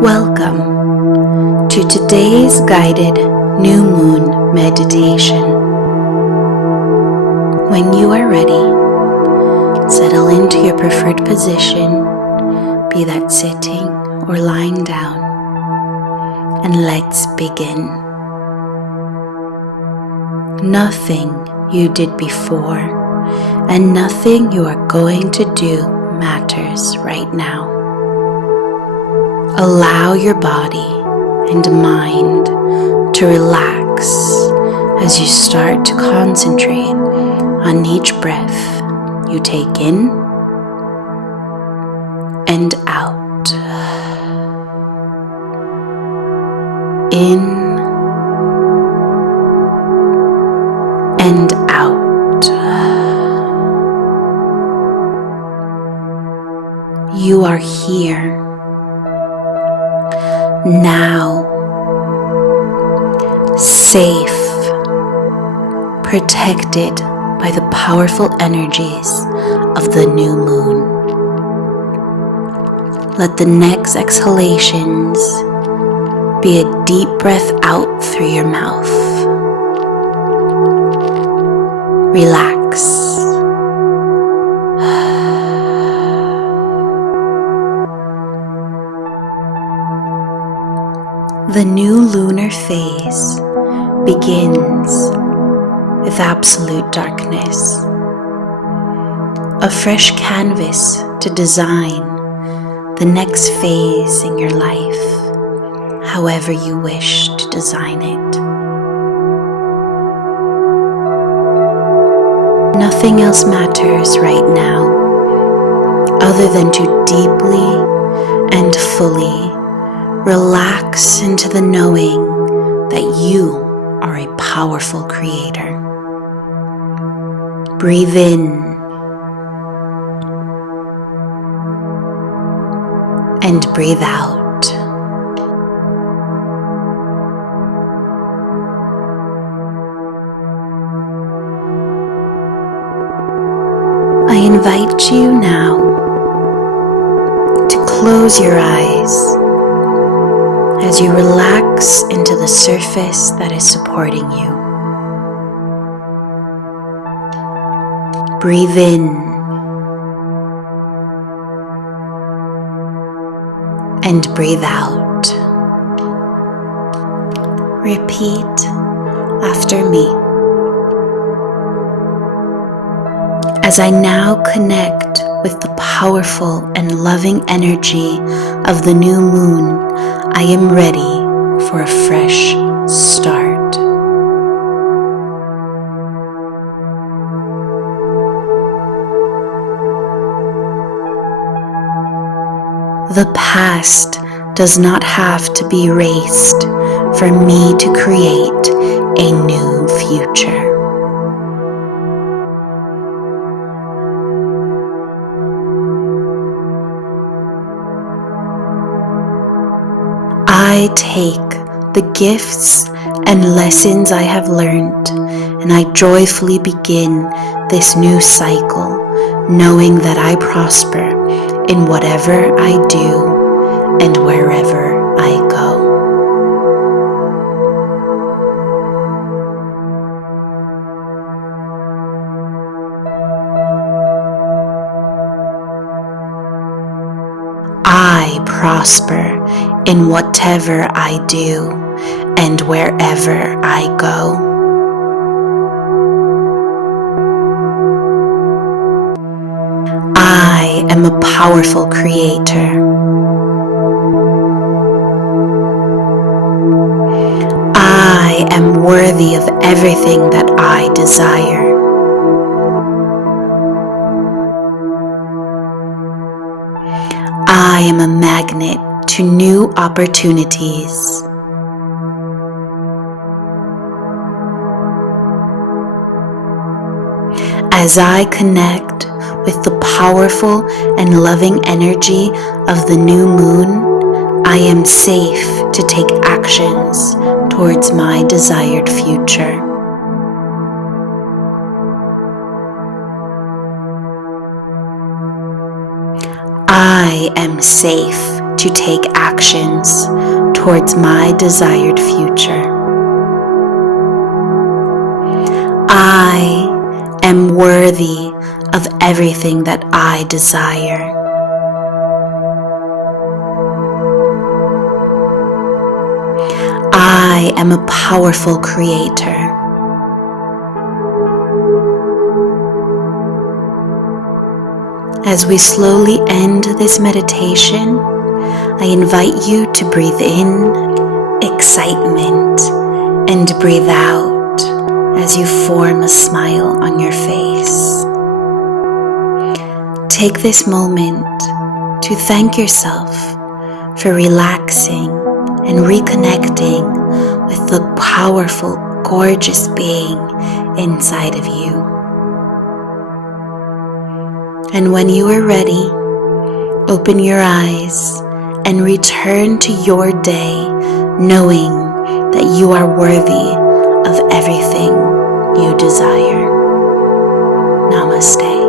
Welcome to today's guided new moon meditation. When you are ready, settle into your preferred position, be that sitting or lying down, and let's begin. Nothing you did before and nothing you are going to do matters right now. Allow your body and mind to relax as you start to concentrate on each breath you take in and out. In and out. You are here now, safe, protected by the powerful energies of the new moon. Let the next exhalations be a deep breath out through your mouth. Relax. The new lunar phase begins with absolute darkness, a fresh canvas to design the next phase in your life, however you wish to design it. Nothing else matters right now other than to deeply and fully relax into the knowing that you are a powerful creator. Breathe in and breathe out. I invite you now to close your eyes as you relax into the surface that is supporting you. Breathe in and breathe out. Repeat after me. As I now connect with the powerful and loving energy of the new moon, I am ready for a fresh start. The past does not have to be erased for me to create a new future. I take the gifts and lessons I have learned, and I joyfully begin this new cycle, knowing that I prosper in whatever I do and wherever I go. I prosper in whatever I do and wherever I go. I am a powerful creator. I am worthy of everything that I desire. I am a magnet to new opportunities. As I connect with the powerful and loving energy of the new moon, I am safe to take actions towards my desired future. I am safe to take actions towards my desired future. I am worthy of everything that I desire. I am a powerful creator. As we slowly end this meditation, I invite you to breathe in excitement and breathe out as you form a smile on your face. Take this moment to thank yourself for relaxing and reconnecting with the powerful, gorgeous being inside of you. And when you are ready, open your eyes and return to your day knowing that you are worthy of everything you desire. Namaste.